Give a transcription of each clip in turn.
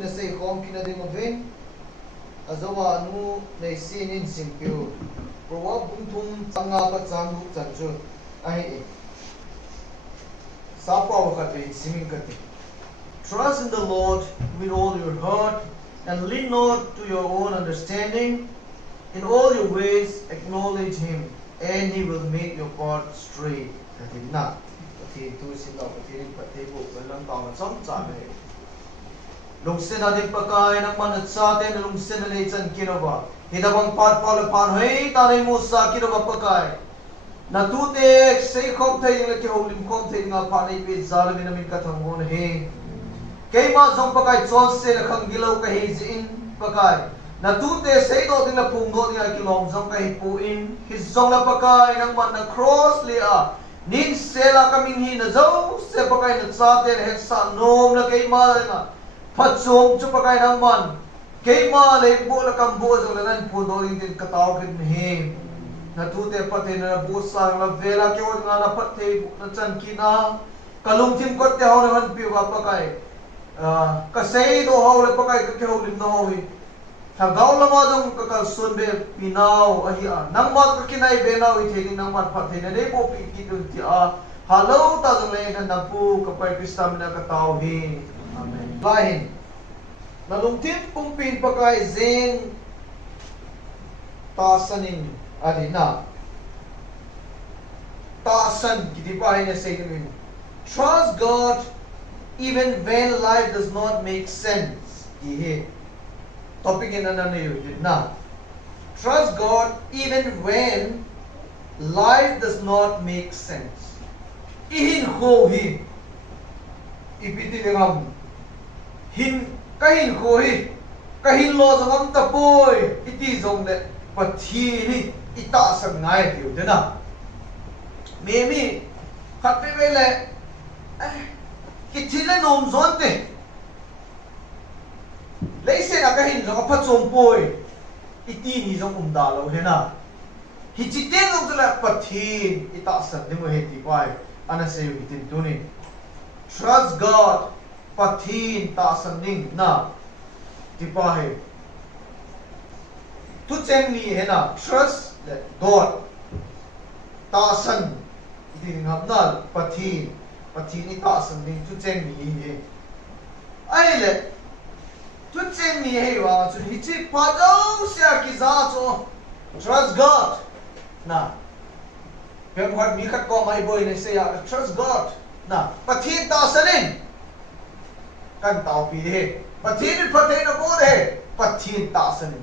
na say kong kinadimavin azawa anu na sinin simpiu prowa bungthum changa pa changu chanchu ai sapa wakati simin kati. Trust in the Lord with all your heart and lean not to your own understanding. In all your ways acknowledge Him, and He will make your path straight. Kati na kati tu sila kati pati bu lang taw sam chame lungsen adin pakai nang manat sa ten lungsen le chan kinoba hidabang pat pal pan hei tare mo sa kinoba pakai na tu te sei khom thai le ke holim khom thai nga pani pe zal min min ka thang gon he ke ma zong pakai chol se la khang gilo ka he jin pakai na tu te sei do ding la pung do ding ki long zong ka he pu in his zong la pakai nang man na cross le a nin sela kaming hi na zo se pakai na sa te he sa nom na ke ma na pachom chu pakai nang man ke ma le bo la kam bo zo la nan pu do ding tin ka taw kin he na tu te pate na bu sang la vela ke on na pate na chan ki na kalung thim ko te ho na han pi wa pakai ka sei do ho le pakai ka ke ho lim no ho hi tha gaw la ma jong ka ka sun be pinau a hi a nang ma ka kinai be nau hi thei nang ma phat thei na ne bo pi ki tu ti a halo ta jong le na pu ka pai kristam na ka taw hi amen lain na lung thim pung pin pakai zen ta sanin adina tasan kiti pa na say to trust God even when life does not make sense. Ihe topic in another yun na trust God even when life does not make sense. Ihin ho hi ipiti ngam hin kahin ho hi kahin lo jangam tapoy iti jong le pathi ni ita sang ngai tiu de na memi khat pe le ki thile nom zon te leise na ka hin zo pha chom poi iti ni zo da lo he na hi chi te lo de la pathi ita sang de mo he ti pai ana se yu tin tu ni trust God pathi ta sang ning na ti pa he tu chen ni he na trust that God ta san din ngam na pathi ni ta san din tu chen ni he ai le tu chen ni he wa chu hi chi pa do sia ki za cho trust God na pe bhat mi khat ko mai boy ne se ya trust God na pathi ta sanin kan tao pi he pathi ni pathe na bo he pathi ta sanin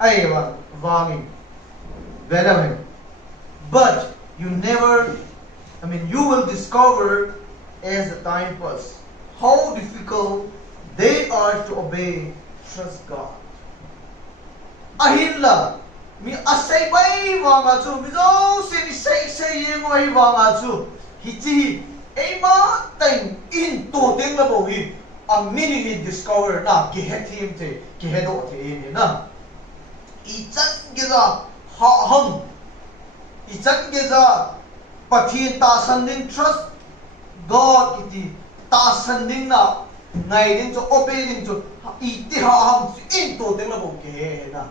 ai wa wangi venom. But you will discover as the time passes how difficult they are to obey. Trust God. Ahilla mi asay bay wanga chu mi zo sin say yeng wai wanga chu hichi ei ma tang in to ding la bo hi a mini discover na ki hetim te ki hedo te ni na i chan ge za ha hum i chan ge za pathi ta san din trust God iti ta san din na ngai din cho obey din cho i ti ha hum in to ding la bo ke na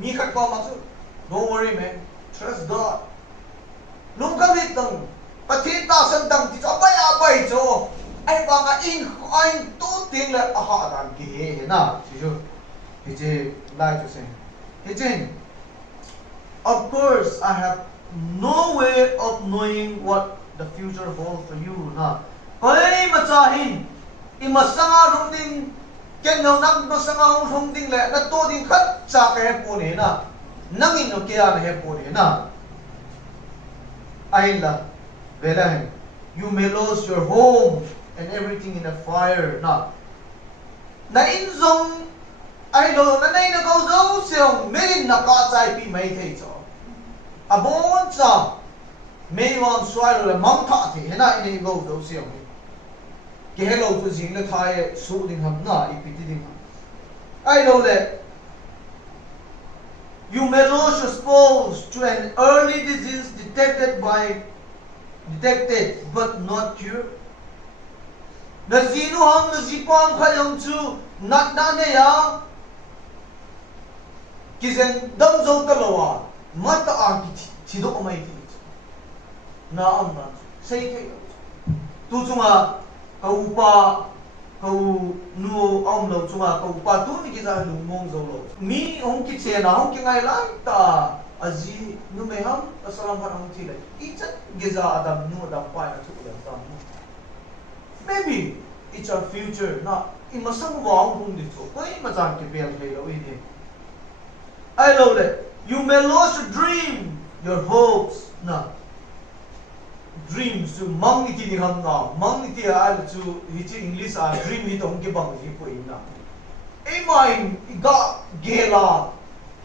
mi khat ko ma chu don't worry man trust God lung ka bit tang pathi ta san dang ti cho bai cho ai ba nga in ai to ding la a ha dan ke na chi chu he like to say he of course I have no way of knowing what the future holds for you na ai ma chahin I masanga rung ding ken no nak masanga rung ding le na to ding khat cha ka he po ne na nangin no kya na he po ne na ai la vela hai you may lose your home and everything in a fire na in zong ai lo na nei na go zo seong merin na ka chai pi mai thei cho abon cha mei wan swai lo mang tha the na in go zo seong ke hello to jing le thai su ding ham na I pi ti ding ai lo le you may lose your spouse to an early disease detected but not cured. na zinu ham na zipang khayong chu nat na ne ya kizen dam zo ta lawa mata a ki thi do mai ti na am na sei ke tu chunga kaupa kau nu om lo chunga kaupa tu ni ki za lu mong zo lo mi hong ki che na hong ki ngai lai ta azi nu me ham asalam har hong thi le I chat geza adam nu adam pa na chu le ta maybe it's our future na imasang wang hong di chu koi ma jang ki bel le lo I I know that you may lose your dream, your hopes, na dreams to mang iti ni ham na mang iti al to hiti English a dream hito hong ki bang hi po ina e mai iga gela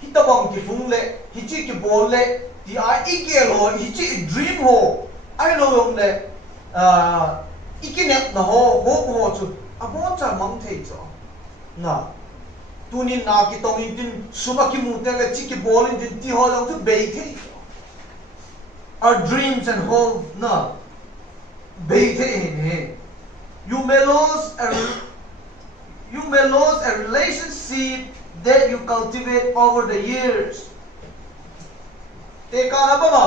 hita bang ki phung le hiti ki bol le ti a I gelo hiti dream ho I know yong le ikinet na ho ho chu a bon cha mang thei cho na tunin na ki tong in tin suma ki mu te le chi ki bol in tin ti ho long tu be thei our dreams and hope na you may lose a relationship that you cultivate over the years te ka ba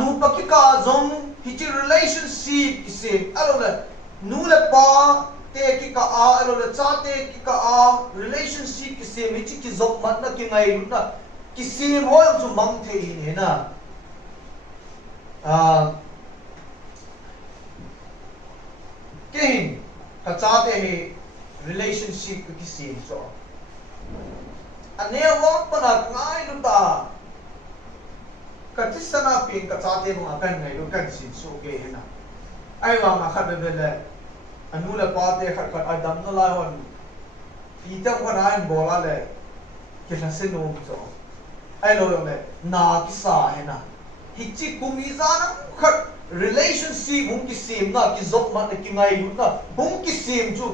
nu pakika zong hichi relationship ise alo le nu le pa te ki ka a alo le cha te ki ka a relationship ise mi chi ki zong mat na ki ngai na किसी हो जो मंग थे ही ना कहीं कचाते हैं relationship किसी जो अन्य वक्त बना गाय लुटा कचिसना पिंग कचाते मंगा नहीं लो कच्ची सोगे है ना आई वांगा खबे बेले अनुले पाते खट खट अदम न ला होन इतम खनाइन बोला ले कितना से नोम जो I know that na kisa है ना हिची कुमीज़ाना खट relationship हूँ किसी ना कि ज़ोक मत कि ngai हूँ ना हूँ किसी जो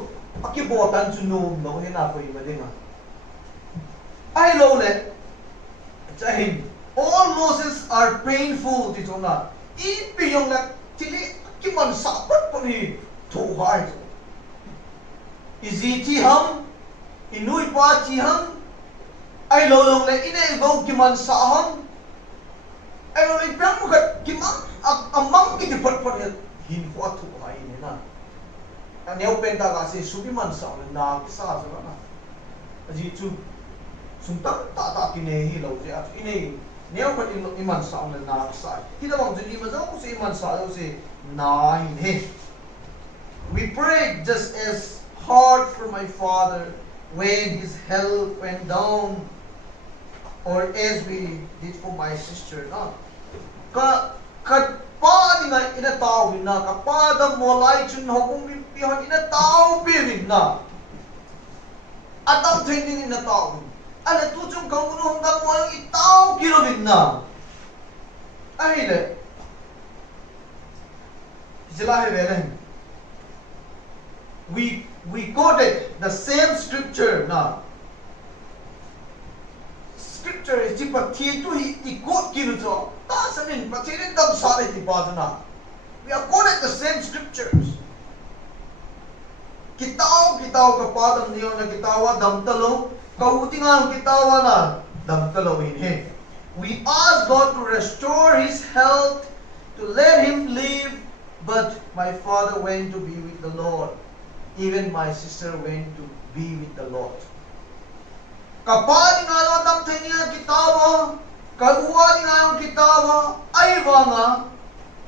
अकी बोतन जो नोम लो है ना कोई मदेगा I know that चाहे all losses are painful दिखो ना इन पियों ना तिले कि मन सापट पनी तो हाय इज़ीटी हम इनुई पाची हम I lo long le ine go ki man sa ham I lo le pram ka ki man amang ki pat pat hin ko thu hai ne na aneu pen ta ga se su bi man sa na ki sa so na ji chu sum ta ta ki ne hi lo ja ine neu ka i man sa le na sa ki da bang ji ma zo se man sa zo se na hi ne we prayed just as hard for my father when his health went down or as we did for my sister na ka pa ni na ina tao na ka pa da mo lai chun ho kum pi hon ina tao pi rin na atam thin ni ina tao ala tu chung ka mu hong da mo i tao ki ro bin na ai le jila he vele we quoted the same scripture na scripture is ji pathi tu hi quote ki nu cho ta sanin pathi rin dam sare ti bazna we are quoted the same scriptures kitaw ka padam niyo na kitawa dam talo kautinga kitawa na dam talo in he we ask God to restore his health to let him live but my father went to be with the Lord even my sister went to be with the Lord kapani nga lo dam thenia kitawa kaguwa ni nga yung kitawa ay wanga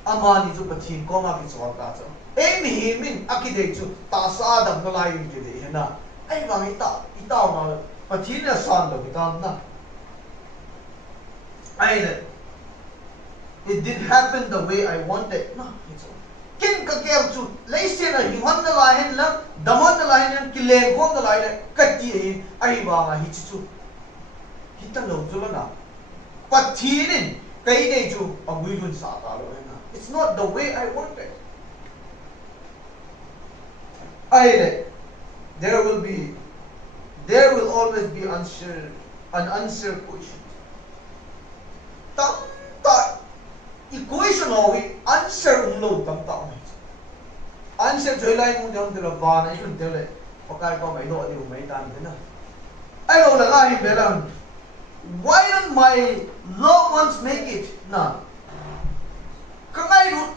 amani ju pathin ko ma ki chwa ta cho em hi min akide chu ta sa dam no lai ki de na ai wang ita ma pathin na san lo kitam na ai it didn't happen the way I wanted na kin ka ker chu leise na hi hon na la hen la damon na la hen ki le ko na la le kati ai wa nga hi chu hita lo chu na pathinin kai nei chu agui dun sa ta lo na it's not the way I wanted ai le there will always be an unanswered question tam ta equation of answer lo tam ta anh sẽ chơi lại muốn nhau từ là vào này luôn theo lệ có cái có mấy độ điều mấy tàn thế nào ai đâu là ai biết rằng why don't my loved ones make it na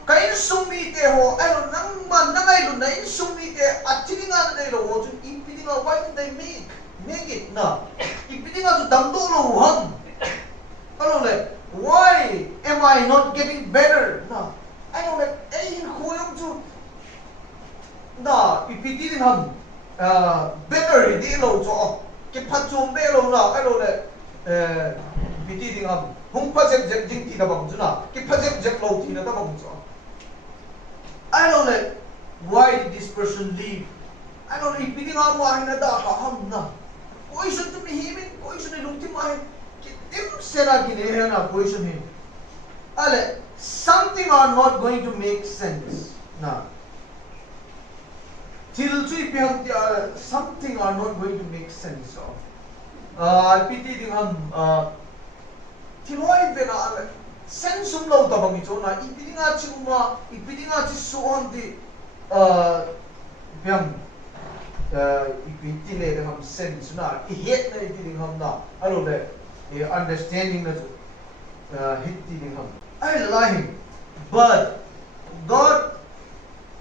cái sung mi te ho ai đâu nang ai đâu này sung mi te achini ngan đây đâu ho chun impeding why don't they make it na impeding tu dam do lo hang ai đâu lệ why am I not getting better na ai đâu lệ ai khoyong chu na ipiti din ham better di lo cho cái phát chôm bê lo na ai lo le ipiti din ham hung phát dẹp dẹp ding ti da bang chuna cái phát dẹp dẹp lo ti na da bang cho ai lo le why did this person leave ai lo le ipiti nga mo ai na da ha ham na position to me himin position ni lung ti mai ki tim sera ki ne na position hin ale something are not going to make sense na till three PM something are not going to make sense of. Piti ding ham till why be na sense sum lo ta bang icho na ipiti nga chi uma ipiti nga chi so on di PM ipiti le ding ham sense na I hate na ipiti ding ham na alo le understanding na hit ding ham I like him but God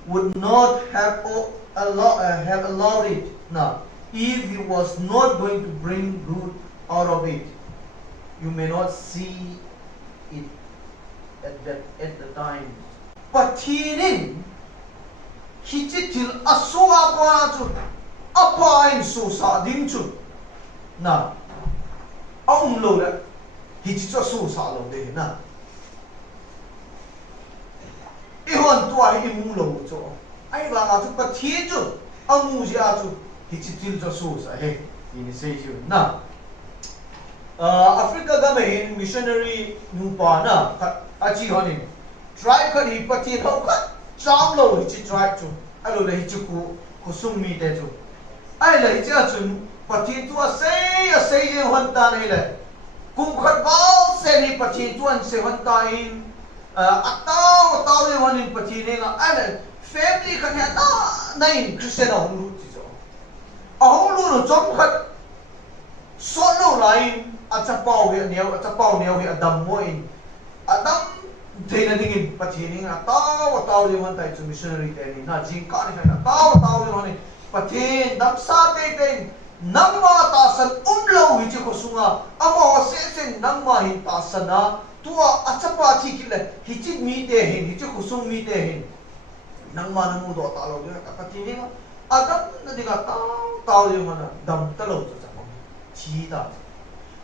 would not have allowed it now if He was not going to bring good out of it. You may not see it at the time. But He chitil asuwa pa chu apa in so sa din chu na lo la He chitil so sa lo de na ihon tua hi mu lo cho ai ba nga chu pa thi chu amu ja chu hi chitil cho so sa he ini sei chu na Africa ga me missionary nu pa na achi honin try khan hi pa thi tho kha cham lo hi chi try chu alo le hi chu ku sum mi te chu ai le cha chun pa thi tua sei ye hon ta nei le kum khat ba se ni pa thi tuan se hon ta in atau le wanin pati ne nga ana family kan ya na nine Christian ahong lu ti so ahong lu no chom khat so lo line at sa pau neo hi adam mo in adam thei na dingin pati ne nga atau le wan tai chu missionary te ni na jing ka ni na atau le wanin pati dam sa te te nang ma ta san lo hi chu ko sunga amo se nang ma hin ta sana tua achapa chi kile hichi mi te hin hichi khusung mi te hin nang ma nang mu do ta lo ka ka ti ni adam na diga ta le mana dam ta lo cha cha chi da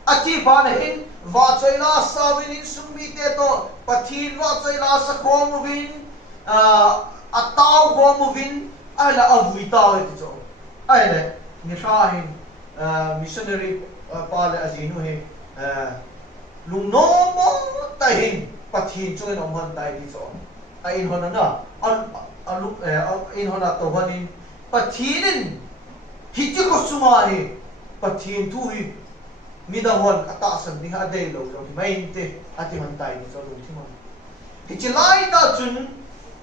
achi ba na hin wa choi la sa win in sum mi te to pathin wa choi la sa khom win ataw khom win ai la avui ta le ti cho ai le ni sha hin missionary pa le azinu he lung no mo tai hin pathin chung en omhan tai di cho ai in hona na alu in hona to hanin pathinin hi chi ko suma hi pathin tu hi midang hon ata san ni ha dei lo jo mai te ati man tai di cho lu thi ma hi chi lai ta chun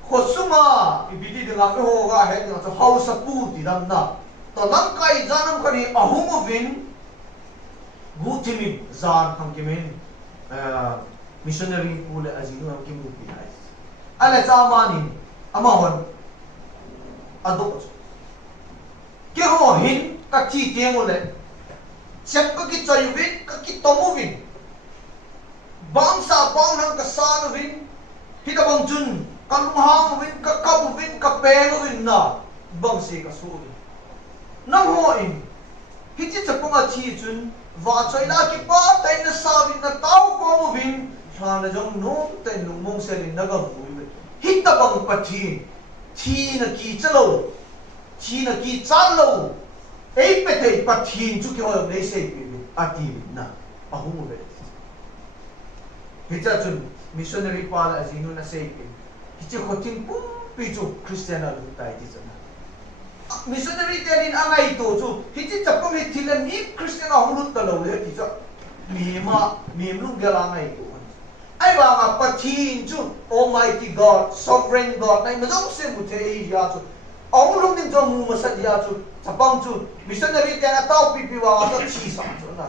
ko suma i bidi de ga ho ga he no cho hau sa pu ti dam na to lang kai janam khani ahum vin gutimi zan kham kimen missionary pool azinu am kim pi ai ala chamani amahon adok ke ho hin ka thi tengole chep ka ki choi win ka ki tomu win bang sa bang hang ka san win hi da bang chun ka lung hang win ka kap win ka pe win na bang se ka su nang ho in hi chi chapanga thi chun wa choi la ki pa tai na sa win na tau ko mo win thana jong no te nu mong se lin na ga hui hi ta bang pathi thi na ki chalo thi na ki chalo ei pe te pathi chu ki ho nei se pi ati na ahum ve hi cha chun missionary pa la azinu na se pi hi chi khotin pu pi chu Christian al tai ti chana missionary telin angai to chu hi chi chapam hi thilan ni Christian ahum lut ta lo le ti cha mi lu gala ngai to ai ba ma pathin chu almighty God sovereign God nai ma jong se mu the ya chu ông lúc đến cho mù mà sát dia chu chapang chu missionary te na tao pi pi wa ta chi sa chu na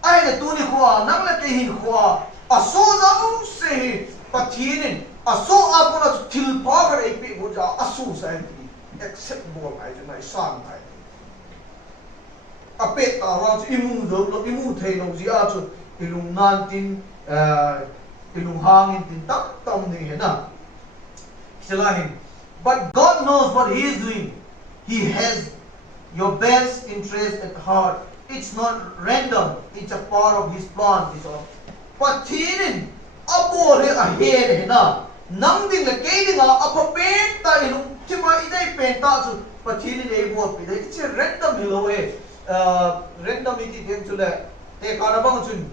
ai le tu ni khwa nang le te hin khwa a so zau se pathinin a so apuna chu thil pa gar ei pi bo ja a su sa ti accept bo ai chu nai sang ai a pe ta wa chu imu do lo imu thei lo ji a chu ilung nan tin ilung hangin tin tak tam ni he na Selahin. But God knows what He is doing. He has your best interest at heart. It's not random. It's a part of His plan. It's all. But Tinin, abo he ahead he na. Nang din le kay din apa penta ilung tima iday penta so. But Tinin abo pida. It's a random hello eh. Random iti din chule. Te karabang chun.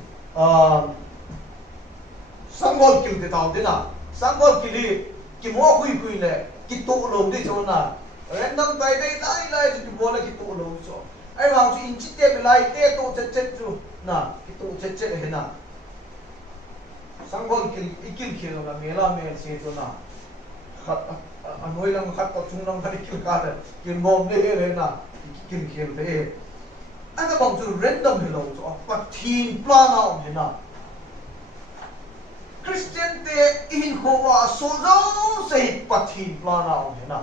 Sanggol kil te tao din na. Sanggol kili. Ki mo kui le ki to lo de cho na random tai dai lai ki bola ki to lo cho ai wang chi in chi te lai te to chet chu na ki to chet he na sanggol ki ikil khelo na mela mel se cho na anoi lang khat to chung lang bari kil ka da ki mom de he na ki khel de ana bang chu random he lo cho pa team plan out he na Christian te in khowa so zo se pathin plan out he na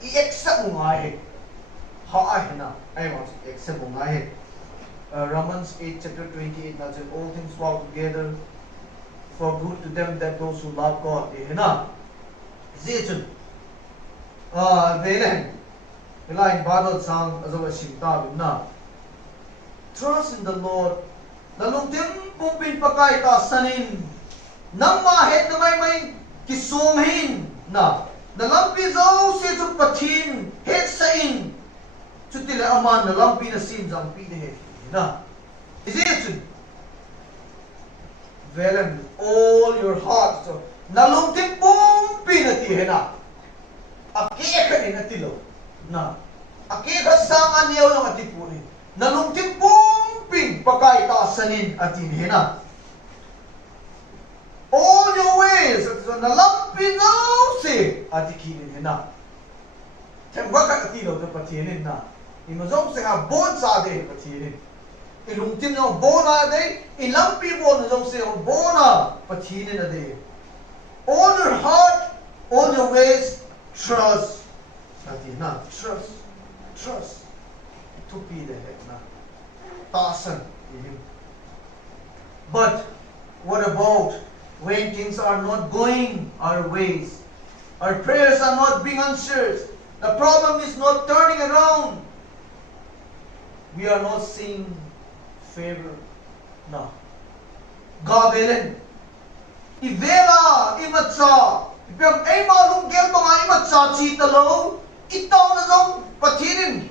I accept ngai he ha ai na ai want to accept ngai he Romans 8 chapter 28 na says all things work together for good to them that those who love God he na zechun velen line bible sang azawa simta na trust in the Lord lalung tim pumpin pakai ta sanin nang mahet na may kisumhin na nalampi zo si tu pathin het sain chutila aman nalampi na sin jampi de het na is it velen all your heart so nalungtim pumpi na ti hena akeka ni natilo na akeka sang anyaw ng atipuri nalungtim pumping pakai ta sanin atin hena all your ways so nalampi no se atikinin hena temwa ka atilo to patinin na imazong se ha bon sa de patinin ilungtim no bona de ilampi bon no se bona patinin na de all your heart all your ways trust atina trust to be the head na tasan but what about when things are not going our ways, our prayers are not being answered, the problem is not turning around, we are not seeing favor na gabelen ivela imatsa ipem ay malung gel mga imatsa chitalo itaw na zong patinin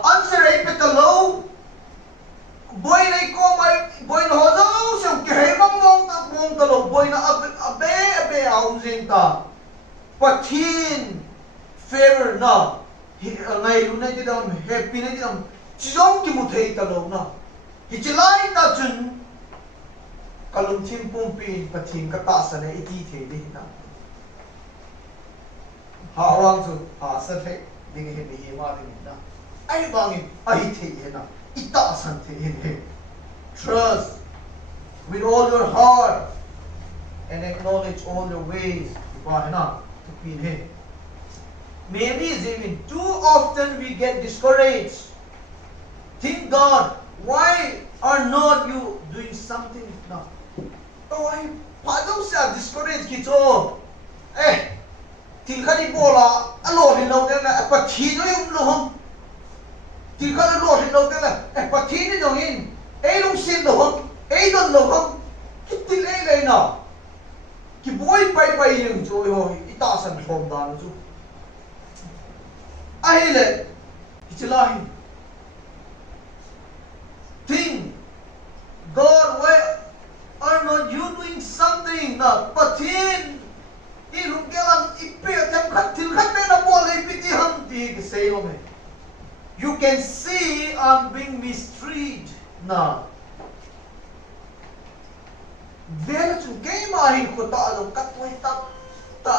answer ay petalo boy na ko may boy na hozo siyang kehemang mong talo boy na abe aum zinta patin favor na ngay lunay di daw happy na di daw chizong kimutay talo na hichilay ta chun kalumtim pumpin patin katasa na ititay di na hawang su hasatay dingihin hima din na ay bangin ay itay na itaasante in Him. Trust with all your heart and acknowledge all your ways to be in Him. Maybe even too often we get discouraged. Think God, why are not you doing something now? Oh, I padong siya discouraged kito. Tingkali bola, alo hinaw na patino yung lohong. Tingkali lo hinaw na patino yung long sin lohong, don lohong. Kitilay na. Kiboy pay yung joy ho, itasan hom dano jo. Ahile, itilahin. Think, God, why are not you doing something na patin? Ilong kelang ipit, tilkat na bola ipitihan di kasayo me. You can see I'm being mistreated na. Vela chung kay mahin ko taalo katway ta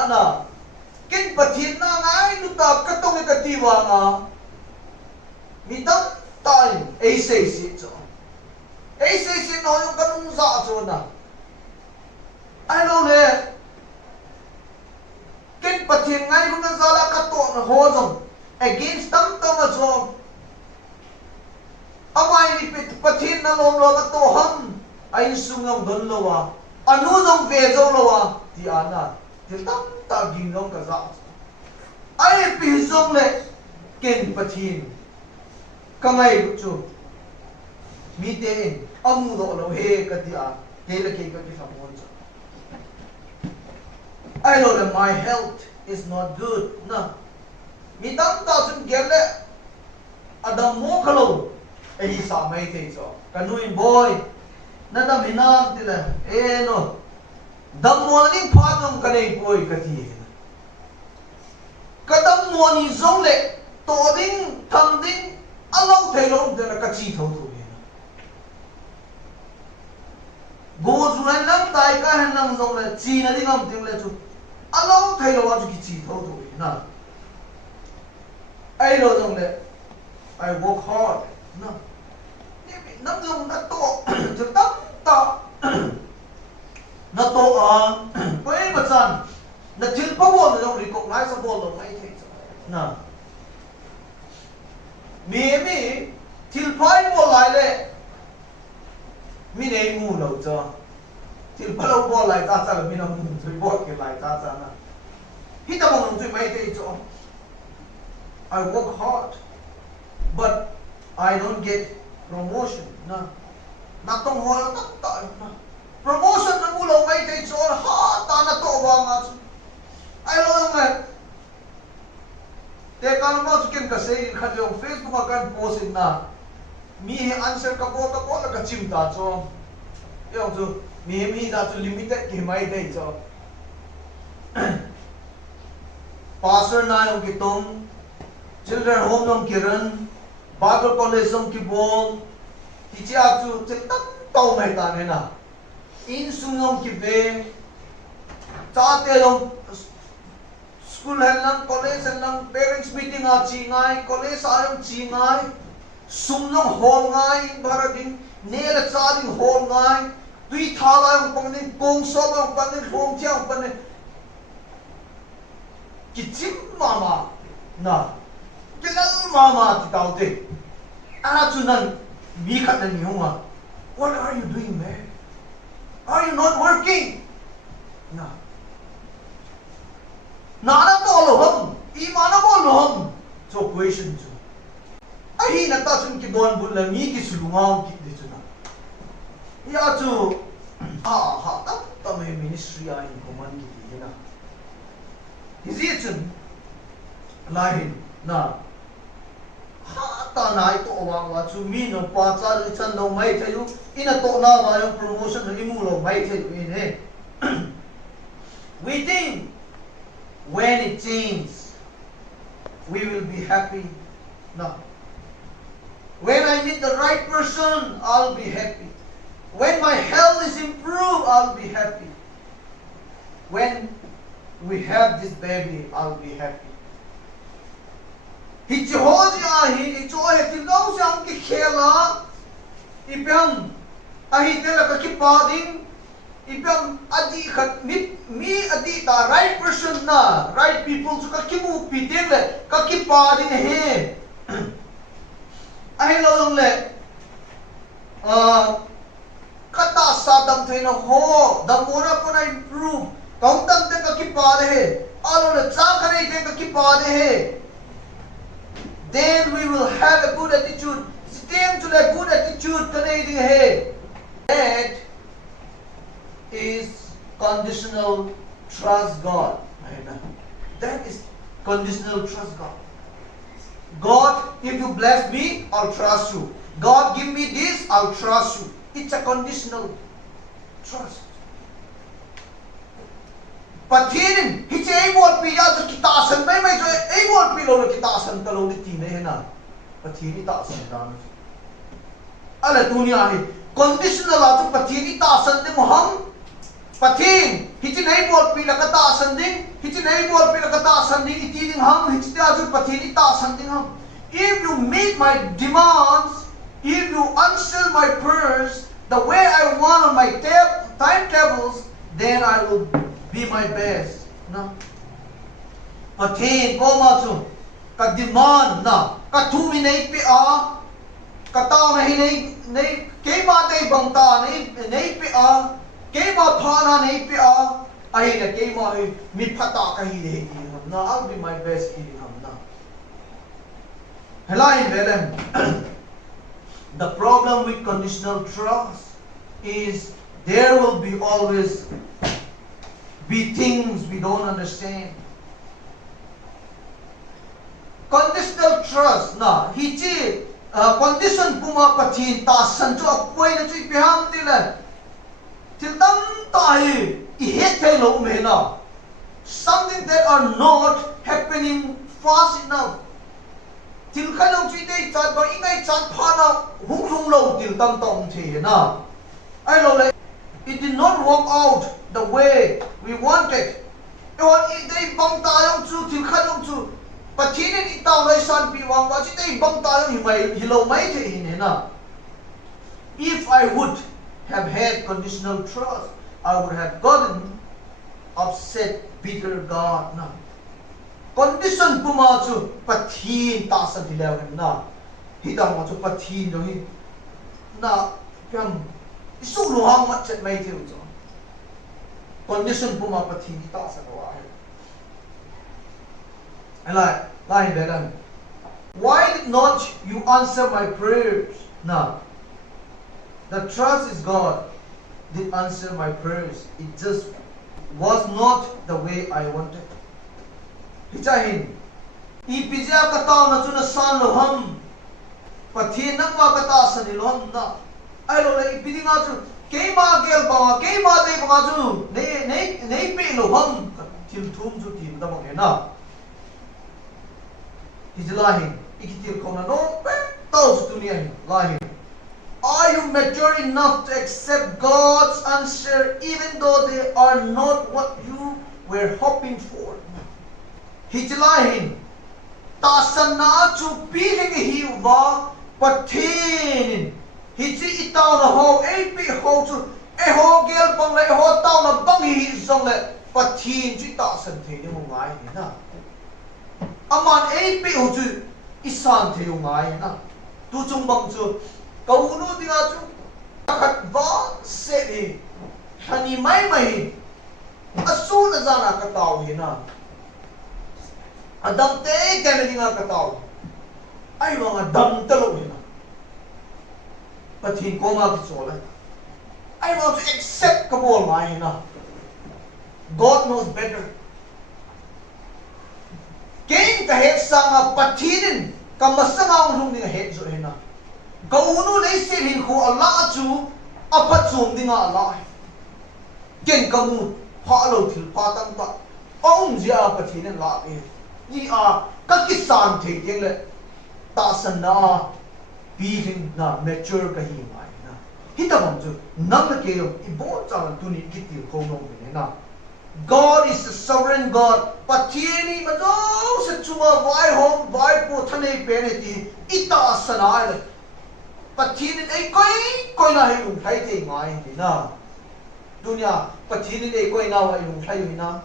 na. kin pathin na ngai nu ta ka tong ka ti wa nga mi dam tai ei sei si cho ei sei si no yung kanung za cho na ai lo le kin pathin ngai nu na za la ka to na ho jong against tam tam a cho amai ni pit pathin na lom lo ka to ham ai sungam don lo wa anu jong ve jong lo wa ti ana til tam ta ging long ka za ai pi jong le kin pathin kamai lu chu mi te amu do lo he ka ti a te le ke ka ki fa mon cha I know that my health is not good na mi tam ta chun gele adam mo khalo ei sa mai te cho kanuin boy na dam hinam ti la no dam mo ni pha nom ka nei boy ka ti ka dam mo ni zong le to ding tham ding alo thei long de la ka chi tho tho ni go zu lan lang tai ka han lang zong le chi na ding am ding le chu alo thei lo wa chu ki chi tho tho ni na ai lo zong le I work hard na ni nam zong na to chu tam ta na to a poi ma chan na thil pa bo na recognize bo lo mai thei na mi thil phai bo lai le mi nei mu lo cho thil pa lo bo lai ta cha mi na mu thui bo ke lai ta cha na hi ta mo thui mai thei cho I work hard but I don't get promotion na tong ho ta na promotion na mu lo mai thei cho ha ta na to wa nga ai lo nga te kan mo chicken ka sei kha jong Facebook account post na mi he answer ka ko la ka chim ta cho yo chu mi da chu limited ki mai dei cho pastor na yung kitong children home nong kiran Bible college nong kibol ticha chu chitam tau mai ta ne na in sung nong kibe cha te long school lang college lang parents meeting a chi ngai college ayong chi ngai sum nong hol ngai barading ne la cha ding hol ngai tui tha la yung pang ning kong so ang pang ning hong chiang pan ne ki chim mama na kilal mama ti tau te a chu nan mi khat na ni hong what are you doing man are you not working na nana to lo hom I mana bo lo hom so question chu ai na ta chun ki don bul la mi ki sulungam ki de chu na ya chu ha ta me ministry a in command ki de na is it chun lai na ha ta nai to wa chu mi no pa cha ri chan no mai thayu ina to na ba yung promotion ni mu lo mai thayu in he we think when it changes, we will be happy. No. When I meet the right person, I'll be happy. When my health is improved, I'll be happy. When we have this baby, I'll be happy. Hi Jehoja hi chohe ti no sang ki khela ipam ahi tela ka ki pading ipam adi khat mi adi ta right person na right people chu ka ki mu pi ding le ka ki pa ding he ai lo long le kata sa dam thai na ho dam mora ko na improve kaung tam te ka ki pa de he alo le cha khane te ka ki pa de he then we will have a good attitude stay to the good attitude kane ding he that is conditional trust God. That is conditional trust God. God, if you bless me, I'll trust you. God, give me this, I'll trust you. It's a conditional trust. Patinin, hiche bol pi ya to kitasan mai jo bol pi lo kitasan ta lo ni ti ne na. Patini ta san dan. Ala dunia hi conditional at patini ta san de mo ham pathin hichi nei bol pi la kata sanding hichi nei bol pi la kata sanding iti ding ham hichi ta ju pathin ita sanding ham. If you meet my demands, if you answer my prayers the way I want on my timetables, then I will be my best. No. Pathin ko ma chu ka demand na ka thu mi nei pi a ka ta nei ke ma dei bang ta nei pi a ke ma phana nei pi a ai la ke ma mi phata ka hi le na I'll be my best in ham na. Hello Belem. The problem with conditional trust is there will be always be things we don't understand. Conditional trust na hichi condition puma pathin ta san cho koi na chui piham tila til tam tai I hate thelo me na something that are not happening fast enough til khanong chui dei chat ba ingai chat phana hung lo til tam tom the na I know like it did not work out the way we wanted. They bang tayong chu til khanong chu pathin ni taw lai san pi wang ba chi dei bang tayong hilo mai the hin na. If I would have had conditional trust, I would have gotten upset, bitter God na. Condition puma chu pathin ta san hilaw na. Hitang mo chu pathin do hi na pyam isu luhang mat chat mai thiu chu. Condition puma pathin ta san wa hai. Lai belan. Why did not you answer my prayers? Na. The trust is God did answer my prayers. It just was not the way I wanted. Hichahin. Ipija kataw na chuna san loham. Pathin nang ma kata san loham na. Ay lo la ipidi nga chu kay ma gel ba kay ma de ba chu nei pe loham til thum chu tim da bang na. Hijlahin ikitil ko na no pe taw chu dunia hin lahin. Are you mature enough to accept God's answer even though they are not what you were hoping for? Hijlahin tasan na chu piling hiwa pathin hiji itaw na ho ap ho chu ho gel pang le ho taw na bang hi song le pathin chu tasan the ni mo ngai ni na aman ap ho chu isan the yo ngai na tu chung bang chu kau nu dinga chu khat va se ni hani mai asu na zana ka taw hi na Adam te kaya nga kataw. Ay mga dam talo na. Pathin ko nga kitsola. I want to accept kabol na. God knows better. Kaya kahit sa nga pathinin kamasama ang rung nga head so na. Kauno na isilin ko Allah chu apat sum di nga Allah. Kaya kamu halo til patang ta. Ong siya pathinin la ni a kakisan thing thing le ta san na being na mature ka hi mai na hitamam chu nam ke yo I bon cha tu ni kiti ko no ne na. God is the sovereign God pathieni ma do se chuma vai hom vai po thane pe ne ti ita sana le pathieni ei koi na hi thai te mai ni na dunia pathieni ei koi na wa thai ni na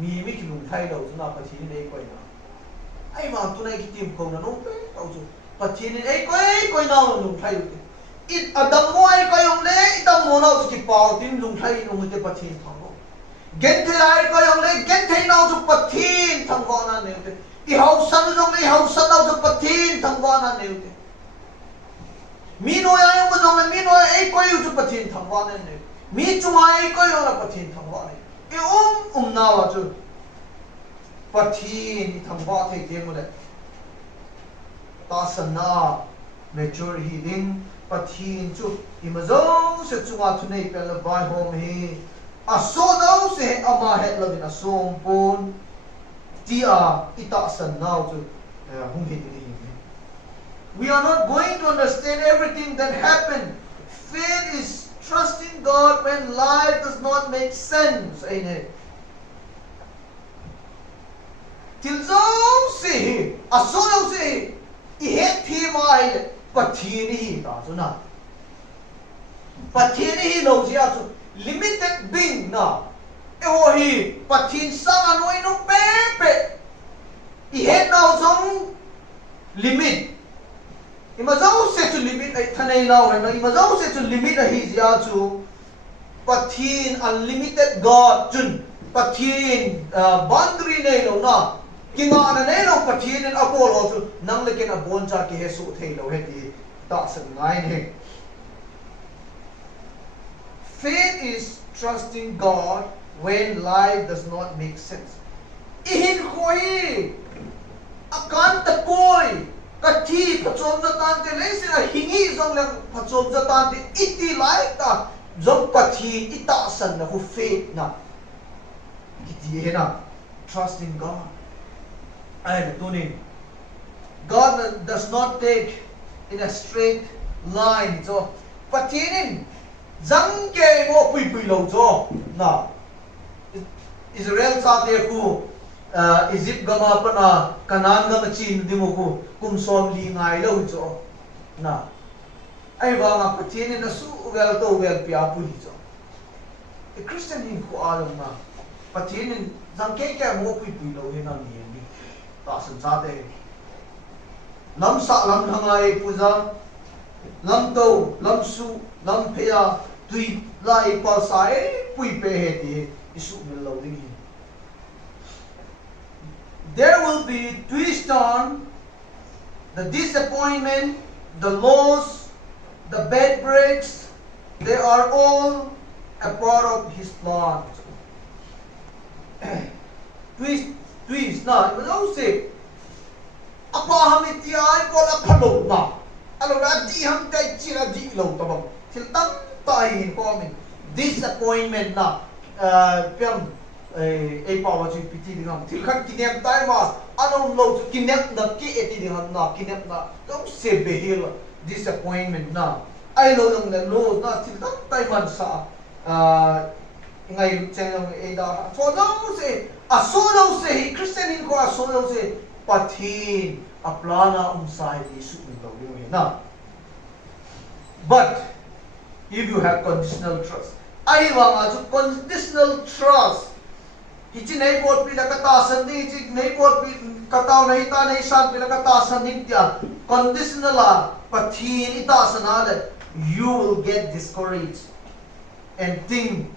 mi ki lung thai lo na pathin nei koi na ai ma tu nai ki tim ko na no pe tau chu pathin nei koi na lung thai it adam mo ai ko yong le itam mo na ki pau tin lung thai no te pathin thang lo gen the ai ko yong le gen thai na chu pathin thang ko na ne te I hau san jong le hau san na chu pathin thang ko na ne te mi no ya yong jong le mi no ai ko yu chu pathin thang ko na ne mi chu ai ko yong la pathin thang ko ne I na wa chu pathin I thang ba the te mo le ta san na mature healing pathin chu I ma zong se chu wa thu nei pe la vai hom hi a so no se ama het la bin a som pon ti a ita san na chu hung hi ni. We are not going to understand everything that happened faith is trusting God when life does not make sense. Amen. Tilzau se asolo se ihet thi mai pathini ta suna. Pathini lo jia chu limited being na. Eho hi pathin sang anoi no pe pe. Ihet na zong limit. Imazau se to limit ai thanai now na imazau se to limit hi jia chu pathin unlimited God chun pathin boundary nei lo na kinga na nei lo pathin en apol chu nang le ken a bon cha ki hesu thei lo he ti ta san ngai ne. Faith is trusting God when life does not make sense. Ihin khoi akan ta koi kathi phachom jatan te le sina hingi jong le phachom jatan te iti lai ta jong pathi ita san na hu faith na iti he na trusting God. And tuning God does not take in a straight line. So pathinin jang ke mo pui pui lo jo na Israel sa te ku Egypt gama pana kanan gama chin di mo ku kumsom li ngai lo jo na ai ba nga pathinin na su wel to wel pia pui jo the Christian in ku along na pathinin jang ke mo pui pui lo he na ni ni ta san sa te lam sa lam hangai puja lam to lam su lam phea tui lai pa sai pui pe he ti isu mil lo ding. There will be twist on the disappointment, the loss, the bad breaks. They are all a part of His plan. Twist na no say apa hamit ti ai ko la phalo na alo la di ham tai chi la di lo ta bang til tam tai ko min disappointment na piam ei pa chi piti dingam til khan kinep tai ma ano lo kinep na ki eti dingam na kinep na no se behil disappointment na ai lo nang na lo na til tam tai man sa ngai cheng ei da so no se asolo se Christian in ko asolo se pathin aplana umsai isu lo na. But if you have conditional trust, ai wanga chu conditional trust hichi nei bot pi la kata san ni chi nei bot pi kataw nei ta nei san pi la kata san ni tia conditional la pathin ita sanale you will get discouraged and think,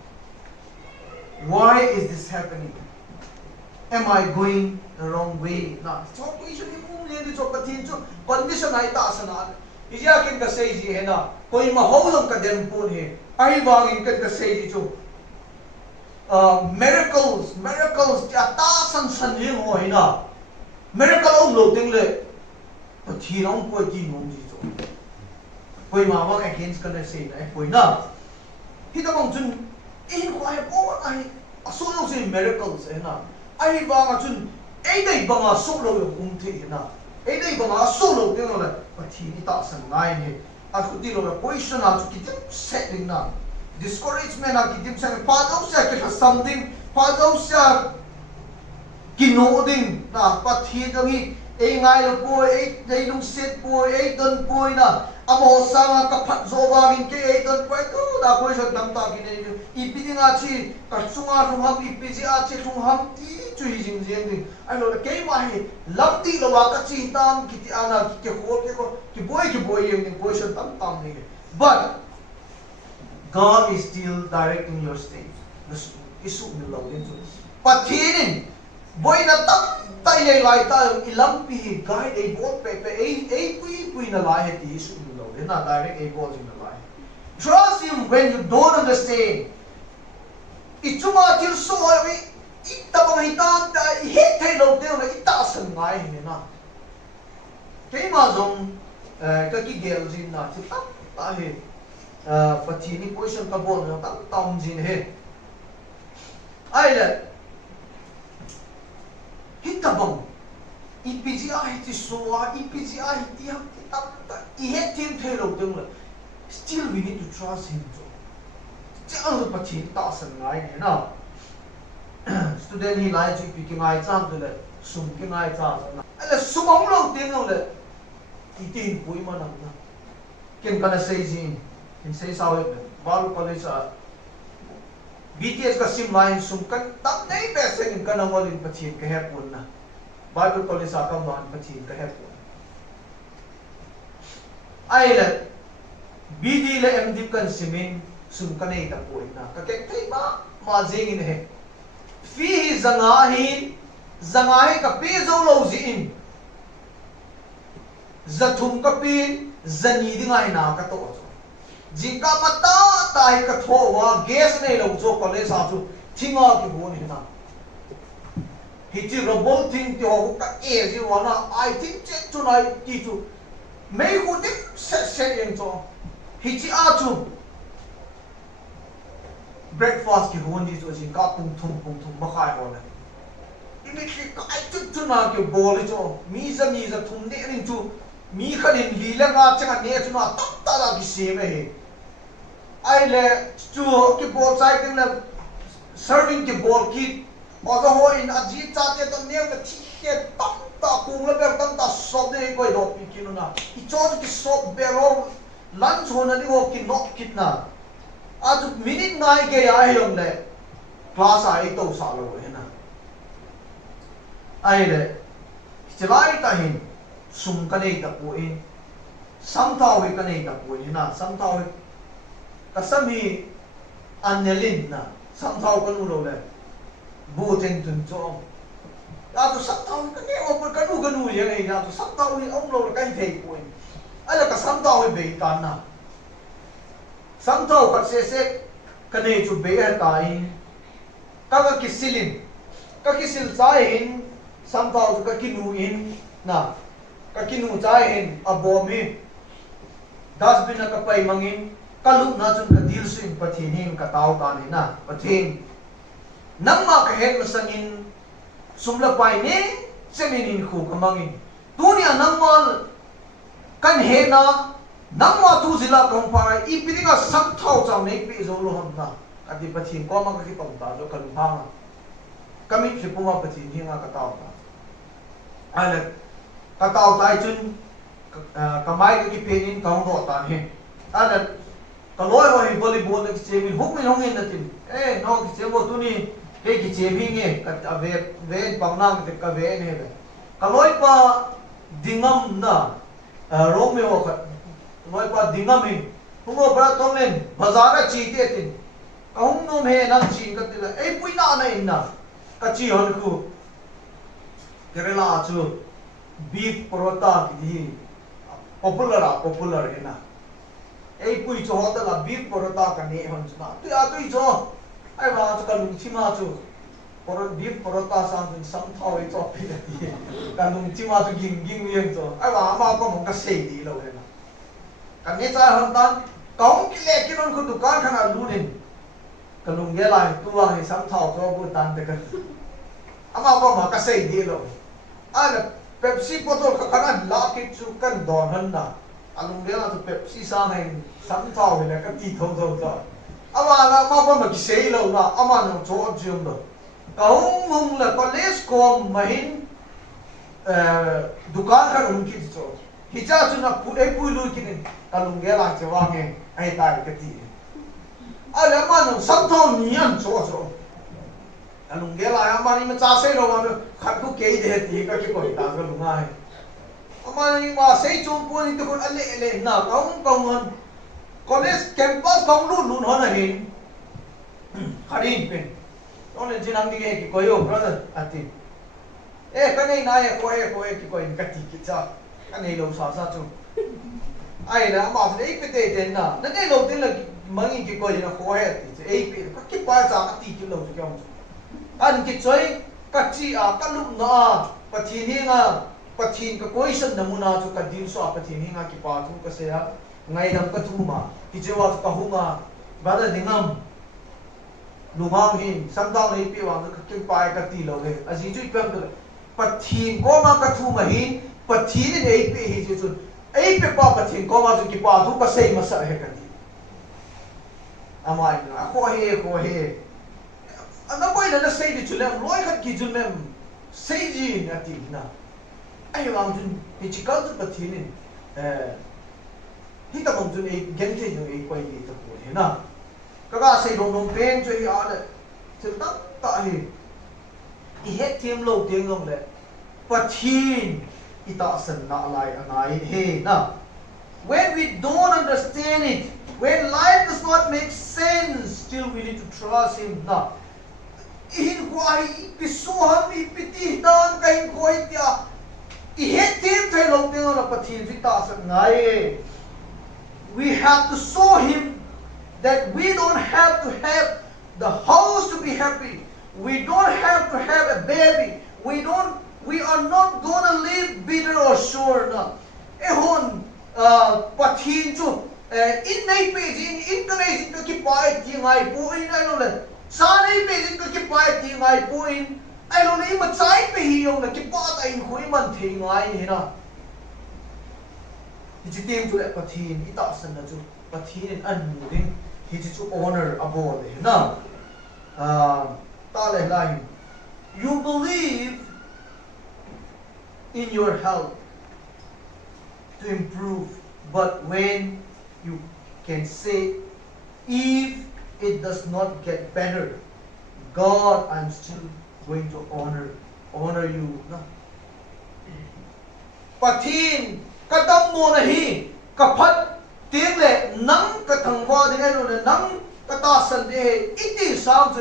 why is this happening? Am I going the wrong way? Na so to isu ni mum le ni so pathin chu condition ai ta sanale ija kin ka sei ji he na koi ma holam ka dem pun he ai wangin ka sei ji chu miracles ta san san ni ho he na miracle om lo ting le pathin om ko ji nom ji chu koi ma wang against ka na sei na koi na hi ta bang chun in ko ai ko ai aso lo sei miracles he na ai wang chun ei dei bang a so lo hum the he na ei dei bang a so lo ting le pathin ita san ngai ni a khu di lo position a chu kitim setting na discouragement a kitim sang pa dau sa ke something pa dau sa kinoding na pathin dang hi ei ngai lo po ei dei lung set po ei don po na amo sang ka phat zo ba min ke ei don po tu da ko so dam ta ki nei ipiding a chi ka chunga rum ham ipiji a chi thung ham ti chui jing jing ding ai lo ke ma hi lam ti lo wa ka chi tam ki ti ana ki ko ki boy yeng boy so tam ni but God is still directing your steps isu ni lo din chu pathin boy na tam tai nei lai ta ilam pi guide ei bot pe ei pui na lai he ti isu ni lo din na direct ei bot in the lai trust Him when you don't understand ichuma til so ai ita bang hitan ta hit thai lo de na ita san ngai ni na ke ma zong ka ki gel jin na chi tam ta he pathini position ka bon na tam tam jin he ai le hit ta bang ipji a hit so a ipji a hit ti ham ti tam ta i het tim thai lo de na still we need to trust him too. Chang pathin ta san ngai ne na student hi lai chi pi ki ngai chang tu le sum ki ngai cha na ala sumong lo tin lo le ti tin pui ma nam na ken kana sei jin ken sei sao he baru college a BTS ka sim line sum kan tak nei pe sen kan ngol in pathin ka he pun na Bible college a kam dan pathin ka he pun ai le BD le MD kan simin sum kan ei ta pui na ka ke thei ba ma jing in he fi zangahi ka pe zo lo zi in zathum ka pin zani dingai na ka to jingka mata tai ka tho wa gas nei lo zo college sa chu thinga ki bon hi na hi chi robot thing ti ho ka e ji wa na I think che chu nai ti chu mei hu de se yen zo hi chi a chu breakfast ki hon ji zo jingka pung thum ma khai ho na ini ki ka ai chu na ki bol jo mi za thum ne rin chu mi khalin li la nga changa ne chu na tak ta la ki se me he ai le chu ki bol sai ding la serving ki bol ki o zo ho in aji cha te to ne ka thi ke tak ta kung la ber tam ta so de ko do pi ki na I cho ki so be ro lunch ho na ni ho ki no kit na aju minute ngai ke ya he yom le class ai to sa lo he na ai le chlai ta hin sum ka nei ta pu in sam thau he ka nei ta pu ni na sam thau he ka sami anelin na sam thau ka nu lo le bu ten tun cho ya tu sam thau ka ne o ka nu ye nei ya tu sam thau ni ong lo ka thei pu in ala ka sam thau he be ta na sam thau ka se ka nei chu be ha ta in ka kisilin ka kisil chai hin sam thau ka kinu in na ka kinu chai hin abomi dustbin ka pai mangin kalu na chun ka dil swing pathin hin ka tau ta ni na pathin nangma ka hen masangin sumla pai ne seminin khu ka mangin dunia nangmal kan he na nangma tu zila kong parai ipiringa sam thau cham nei pe zo lo ham na ka di pathin ko ma ka ki pam ta zo kalu phang kami se puma pathin hinga ka tau ta ale ka tau tai chun ka mai ka ki penin kaung ro ta ni ale ka loi ho hi volleyball ki chemin hong in na tin no ki chemo tu ni ke ki chemi nge ka ve pamnang te ka ve ne be ka loi pa dingam na romeo ka loi pa dingam in hungo bra tong len bazar chi te tin ka hung nom he nam chi ka tila pui na in na ka chi hon khu Kerala chu beef parota ki popular he na pui cho hota la beef parota ka ne hon chma tu a tu cho ai ba chu ka lung chima chu beef parota sam thau ai cho pi ti ka lung chima chu ging yen cho ai ba ma ko mong ka sei di lo he na ka ne cha hon tan kaung ki le ki non khu dukan khana lu nin ka lung ge lai tu wa he sam thau cho bu tan te ka ama ko ma ka sei di lo ala Pepsi bottle ka kana la ki chu kan don han na alung le na tu Pepsi sa nei sam thau le ka ti thau cha ama la ma ba ma ki sei lo na ama no cho jum do ka hung la college ko mahin dukan khan un ki cho hi cha chu na pui lu ki ni ka lung ge la che wa nge ai ta ka ti ala ma no sam thau ni an cho alung ge la ama ni ma cha sei lo ma khat ku ke de ti ka ki ko ta ga lunga hai ama ni ma sei chum pu ni to kon ale na kaung on college campus kaung lu hon na hin kharin pen on jinam di ge ki ko yo brother ati ka nei na ko ki ko in ka ti ki cha ka nei lo sa chu ai na ma se pe te den na nei lo tin la mangi ki ko ina ko he ti pe ka ki pa cha ka ti ki lo chu kyong an ki choi ka chi a ka lu na pathin hinga pathin ka question namuna chu ka din so pathin hinga ki pa thu ka se ha ngai dam ka thu ma ki jewa ka hunga bada dingam lubang hin samdang nei pi wang ka ki pa ka ti lo he aji chu pem ka pathin ko ma ka thu ma hin pathin nei pi hi chu ai pe pa pathin ko ma chu ki pa thu ka sei ma sa he ka ti amai na ko he ana boy na sei di chulem loi khat ki chulem sei ji na ti na ai wang jun ni chikal chu pathin hi ta bong jun e gen the no e koi ni ta ko he na ka ga sei dong dong pen chu hi a de chil ta hi I het team lo ding long le pathin ita san na lai angai he na when we don't understand it, when life does not make sense, still we need to trust him na in kwai pisuhan mi piti dan kain koi tia I het team thai long ding na pathin ita san ngai we have to show him that we don't have to have the house to be happy. We don't have to have a baby. We are not gonna live bitter or sure na. Ehon pathin chu in nei page in kanai sin ki pai ti ngai po in ai lo le. Sa nei page sin ki pai ti ngai po in ai lo le ma chai pe hi yong na ki pa ta in khoi man the ngai ni na. Ji tim chu le pathin ita san na chu pathin an mu ding hi chu honor abo le na. You believe in your health to improve, but when you can say, if it does not get better, God, I'm still going to honor you. No. Pathin kadam mo na hi kapat ting le nang katangwa ding ano na nang katasan de iti sounds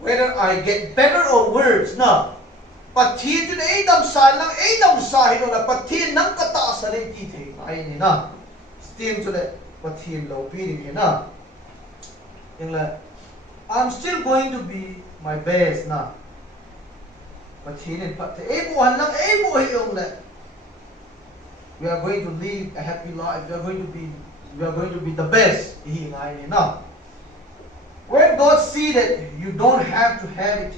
whether I get better or worse na pathin jun dam sa lang dam sa hi na pathin nang katasan de ti the ai ni na steam to le pathin lo pi ni na yang la I'm still going to be my best na pathin in pat bo han lang bo hi yong le we are going to live a happy life. We are going to be the best. When God see that you don't have to have it,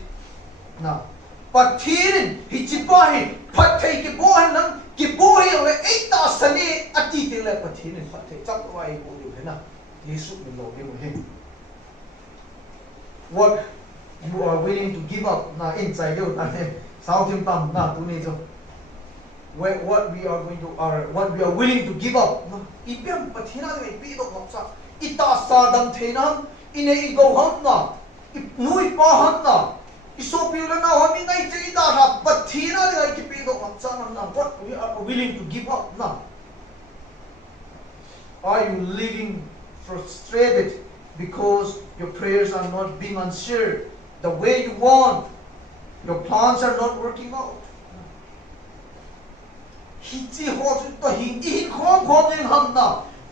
now, but here he chipahi, but take a boy and give boy away 8,000 at eating like but here but take up away now. Jesus will him. What you are willing to give up now inside you, South him tam na to need what we are willing to give up. Ipiam pathina de ipi do ngapsa ita sadam thena ine igo ham na nui pa ham na isopila na hami ngai che ita ha pathina de ipi do ngapsa na what we are willing to give up na. Are you living frustrated because your prayers are not being answered the way you want? Your plans are not working out.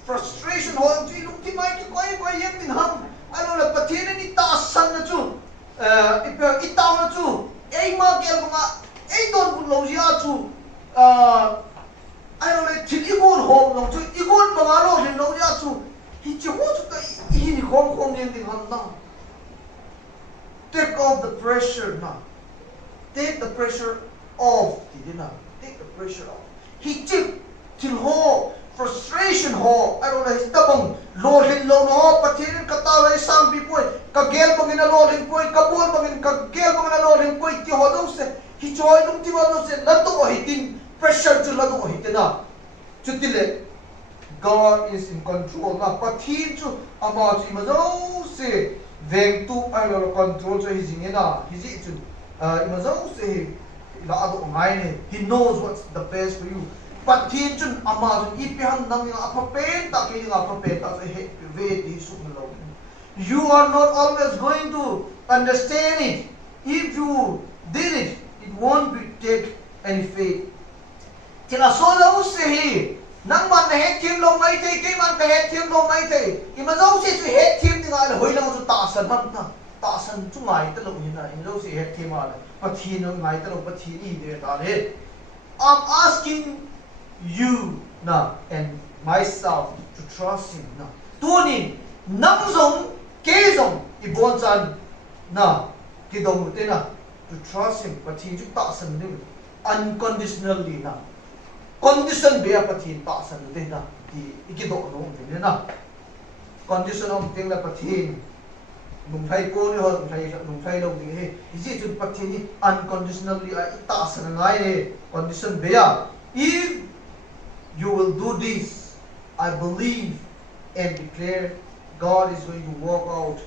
Frustration ho ji lung ti mai ki koi yen din ham alo la pathin ni ta san na chu i ta na chu ei ma gel ma ei don bu lo ya chu alo le thi i gon ho lo chu i gon ma ma lo hin lo ya chu hi chi ho chu ta i ni khom yen din ham na. Take off the pressure na. Take the pressure off. Take the pressure off. He chip till ho frustration ho I don't know his tabang lolin lo no pathin katawa isang pipoy kagel bangin na lolin poy kabul bangin kagel bangin na lolin poy ti ho do se hi joy dum ti wa do se lato hitin pressure to lato hitina chutile God is in control na pathin chu ama chi ma zo se veng tu I lo control so his na his chu ma zo se he knows what's the best for you. But teaching Amazon ipihan nang apapen ta kini apapen ta he ve di sumlo. You are not always going to understand it. If you did it, it won't be take any faith. Tila solo se nang man he team lo mai te ke man he team lo mai te. Imazau se he team ni ngal hoi lang su ta san ham na. Ta san chu ngai ta lo ni na imazau se he team ala. Pathin ngai ta lo pathin I de ta le. I'm asking you now and myself to trust him now. Tunin namzong kezong ibonsan na kidong te na to trust him pathin chu ta san ni unconditionally na. condition be a pathin ta san de na ti ikido no de na condition om ting la pathin nung thai ko ni ho nung thai lo ding he iji chu pathin ni unconditionally a ta san ngai he condition be a if you will do this I believe and declare God is going to work out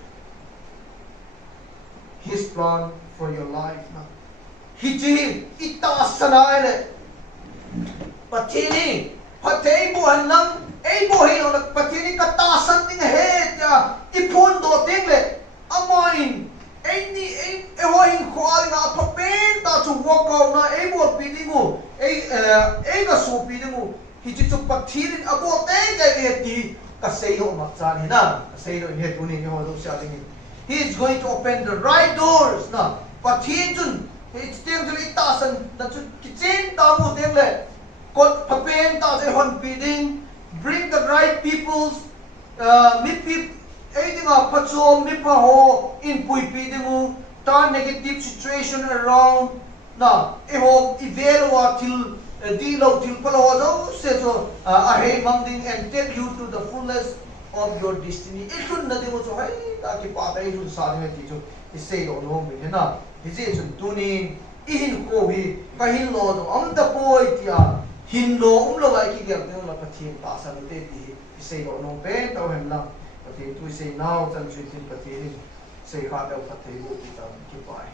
His plan for your life na hiji ita sanai le patini patei bu hanam ei bu hi on patini ka ta san ding he ja ipun do ting le amain ei ni ei ho hin khwal na papen ta chu work out na ei bu pi dingu ei ga su pi dingu hiji chu patini abo te ga he ti ka sei ho ma chan hi na ka sei do he tu ni ho do sha ding He is going to open the right doors na pathin chun it's them to ita san na chu kitchen ta mu them le kot papen ta je hon feeding bring the right peoples mit pip aiding a pachom mi pa ho in pui feeding mu turn negative situation around na e ho ivelwa til di lo til palo jo se jo a he manding and take you to the fullest of your destiny itun na demo so hai ta ki pa dai ju sa ne ti ju isei lo no me na hiji chun tunin ihin ko hi ka hin lo no am da poi tia hin lo lo ai ki gel ne la pathin ta sa te ti isei lo no pe to hem la pathin tu isei now chan chu tin pathin sei kha da pathin lo ti ta ki pai